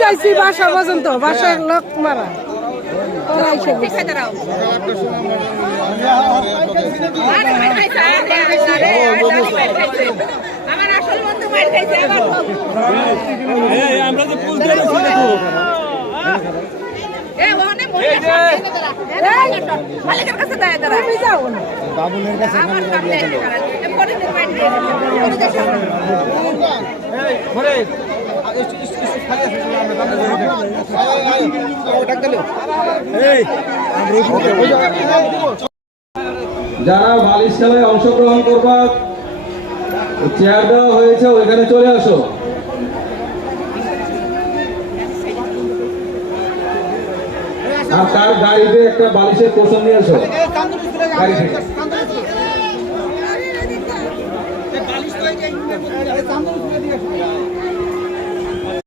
যাইছি বাসা পর্যন্ত বাসার লোক মারা। আমার আসল বন্ধু মার খাইছে মালিকের কাছে যারা বালিশ অংশগ্রহণ করবার চেয়ার দেওয়া হয়েছে ওইখানে চলে আসো। আর তার গাড়িতে একটা বালিশের পোষণ নিয়ে আসো। গাড়ি থেকে।